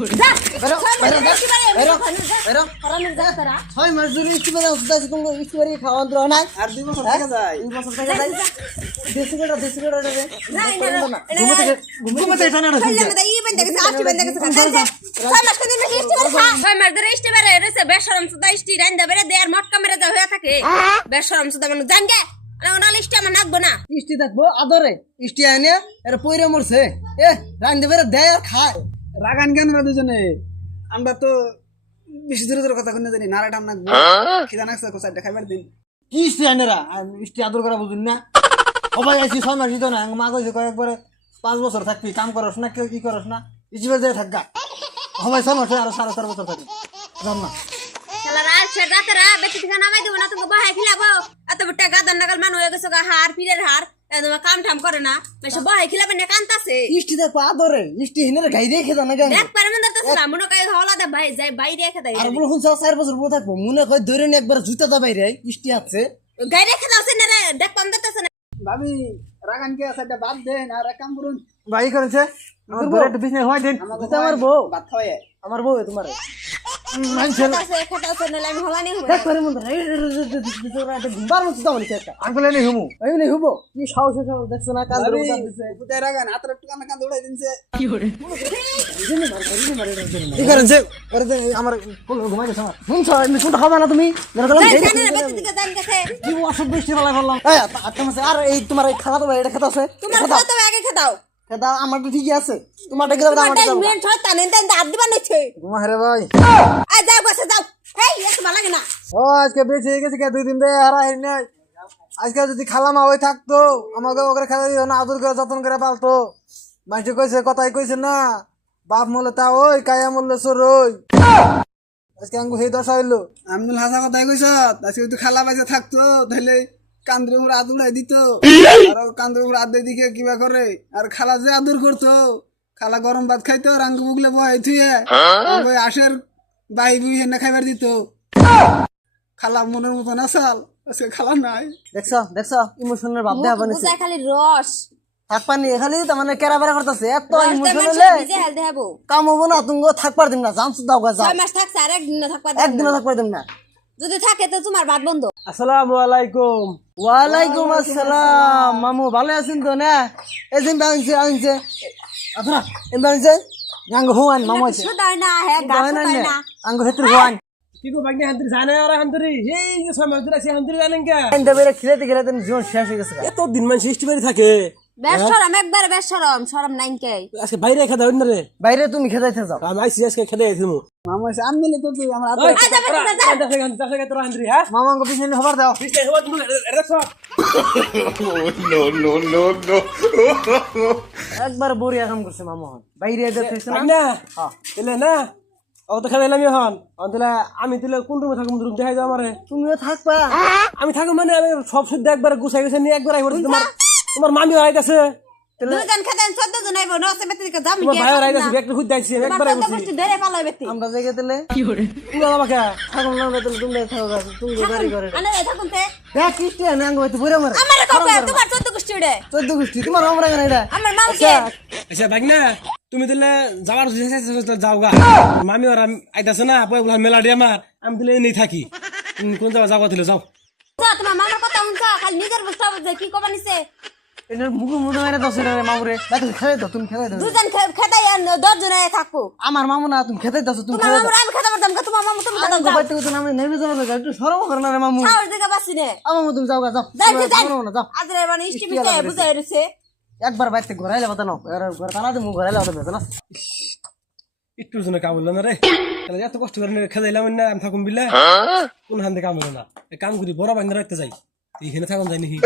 বেরো বেরো ছয় মাস ধরে ইস্টিবারে ওষুধ আছে তুমি ইস্টিবারে খাওয়ান তো নাই আর 2 বছর টাকা যায় 2 বছর টাকা যায় দেশি বেটা রে ঘুমাতে এখানে না বেশরম সুদা ইস্টি রান্দা বেরে দেয়ার মটকা মেরে যা হয়ে থাকে বেশরম সুদা মানুষ জানগে ওনাল ইস্টি আমার নাকবো না ইস্টি থাকবো আদরে ইস্টি আনে এর পয়রা মরছে এ রান্দে বেরে দেয় আর খায় রাগান কেন রা দুজনে আমরা তো বেশি দূরে কথা কোন জানি নারাটা আমরা খিদা নাকছে কোসাইড খাইবার দিন কি ইস্টি আনেরা ইস্টি আদর করা বুঝুন না সবাই আইছি 6 মাস দিত না মা কইছে কয়েকবারে 5 বছর থাকবি কাম করছ না কেউ কি করছ না ইজিবে যায় থাকগা সবাই 6 মাস আর 4.5 বছর থাকবি জান না শালা রাত সে রাতেরা বেটি থেকে নামাই দেব না তুমি বহাই খিলাবো এত বড় গাদন নাগাল মান হয়ে গেছে হার পীরের হার এদম কাম ঠাম করে না মেশে বহাই খিলাবে না কান্তাছে ইস্টি দেখো আদরে ইস্টি হিনের গাই দিয়ে খেদা না গাই দেখ পারে মন দরতে না মনে কাই হলা দে ভাই যাই বাইরে খেদা আর বল হুন 4 বছর বড় থাকবো মনে কই ধরে নি একবার জুতা দা বাইরে ইস্টি আছে গাই রেখে দাওছে না রে দেখ পাম দরতেছে না ভাবি রাগান কে আছে এটা বাদ দেন আর এক কাম করুন ভাই করেছে আমার ঘরে একটু বিজনেস হয় দেন জুতা আমার বউ ভাত খাওয়ায় আমার বউ তোমার মানছে আছে খেতাছে না আমি হলা নি দেখ করে মন এই ঘুমার মত দাও নি একটা আঙ্গুলে নেই হুমু এই নেই হুবো কি সাহস সাহস দেখছ না কাল ধরে উঠা দিছে পুতে রাগান হাতের একটু কান দৌড়াই দিনছে কি করেছে ওরে আমার কোন ঘুমাই গেছে আমার শুনছ আমি কোনটা খাবা না তুমি মেরে গেলাম জানি না বেটি থেকে জান গেছে কি অসুখ বৃষ্টি বেলা করলাম এই আটটা মাসে আর এই তোমার এই খাওয়া তো এটা খেতে আছে তোমার কত আগে খেদাও খেতা আমার তো ঠিকই আছে তোমারটা কি দাও আমারটা দাও মেন ছয় তানে তান দাঁত দিবা নইছে ঘুমা রে ভাই আ যাও বসে যাও এই এত ভালো লাগে না ও আজকে বেঁচে গেছে কে 2 দিন ধরে হারা হেরি নাই আজকে যদি খালামা হই থাকতো আমাকে ওকে খালা দিও না আদর করে যত্ন করে পালতো মাইছে কইছে কথাই কইছে না বাপ মলে তা ওই কায়া মলে সর ওই আজকে আঙ্গু হেই দশা হইলো আমনুল হাসা কথাই কইছ আজকে তুই খালা বাইসে থাকতো তাহলে কান্দ্রে উপর আদর উড়াই দিত আর কান্দ্রে উপর আদর দিকে কিবা করে আর খালা যে আদর করতো খালা গরম ভাত খাইতো আর আঙ্গু বুগলে বহাই থুয়ে ওই আশের বাই বুই হেনে খাইবার দিত খালা মনের মতন আসাল আজকে খালা নাই দেখছো ইমোশনাল ভাব দেয়া বানিছে বুঝা খালি রস থাকপানি খালি তার মানে কেরাবেরা করতেছে এত রস ইমোশনাল ভিজে হেল দেবো কাম হবো না তুমি থাকবার দিন না জানছ দাও গা যাও 6 মাস থাকছ আর একদিন না থাকবা একদিন থাকবার দিন না যদি থাকে তো তোমার বাদ বন্ধ আসসালামু আলাইকুম ওয়ালাইকুম আসসালাম মামু ভালো আছেন তো না এই যে আনছে আচ্ছা এমন আনছে গাঙ্গ হুয়ান মামু আছে শুদাই না হে গাছ শুদাই না আঙ্গ হেতুর হুয়ান কি গো বাগনি হান্তরি জানে ওরা হান্তরি এই যে সময় ধরে আছে হান্তরি জানেন কে এন্ড বেরে খেলতে খেলতে জীবন শেষ হয়ে গেছে এত দিন মানে সৃষ্টি বাড়ি থাকে বেশরম একবার বেশরম শরম নাই কে আজকে বাইরে খেদা হইন রে বাইরে তুমি খেদাইতে যাও আমি আইছি আজকে খেদা আইছিমু মামা এসে আমি নিলে তো তুই আমার আদর ওই দাসে কে তোরা হান্তরি হ্যাঁ মামাঙ্গ পিছনে খবর দাও বিস্তে হওয়া তুমি এটা সব একবার বড়িয়া কাম করছে মামা বাইরে যেতেছ না না এলে না ও তো খেলা এলাম এখন তাহলে আমি তাহলে কোন রুমে থাকুম রুম দেখাই দাও আমারে তুমিও থাকবা আমি থাকুম মানে আমি সব শুদ্ধ একবার গুছাই গেছে নিয়ে একবার আইবো তোমার মামি আইতাছে দুজন খেদেন 14 জন আইবো নসে বেতে দিকে যাম তোমার ভাই আইতাছে একটা খুদ দাইছি একবার আইবো বসে ধরে পালাই বেতে আমরা জায়গা দিলে তুমি আমাকে থাকুন না দিলে তুমি থাকো তুমি বাড়ি করে আনে থাকুন তে দেখ কিস্তি আনে আঙ্গ হইতে বইরা মারে আমারে কবে তোমার 14 গোষ্ঠী উড়ে 14 গোষ্ঠী তোমার আমরা কেন এটা আমার মাউকে আচ্ছা বাগনা তুমি তাহলে যাওয়ার যাও গা মামি আর আইতাছে না পয়গুলা মেলা দিয়ে আমার আমি তাহলে এনেই থাকি কোন যাওয়া যাওয়া তাহলে যাও তোমার মামার কথা শুনছ খালি নিজের বুঝতে হবে কি কবা নিছে এটার মুখে মুখে মেরে 10 টাকা মামুরে বাইরে খেলে দাও তুমি খেলে দাও দুজন খেতাই 10 জন থাকবো আমার মামু না তুমি খেতে দাও তুমি তোমার খেলে মামার আমি খেতে পারতাম তোমার মামা তুমি খেতে দাও দাও বাইরে তো আমি নেবে যাবো একটু শরম করে না রে মামু খাওয়ার দিকে বাসি নে মামু তুমি যাও গা যাও যাও আজরে মানে ইষ্টি মিটে বুঝাই রইছে একবার বাইরে ঘোরাইলে বাতা নাও ঘর তালা তুমি ঘোরাইলে বাতা বেছ না একটু জন্য কাম হলো না রে তাহলে এত কষ্ট করে খেলাইলাম না আমি থাকুম বিলে কোন হান কাম হলো না কাম করি বড় বান্ধব রাখতে যাই এইখানে থাকুন যাই নাকি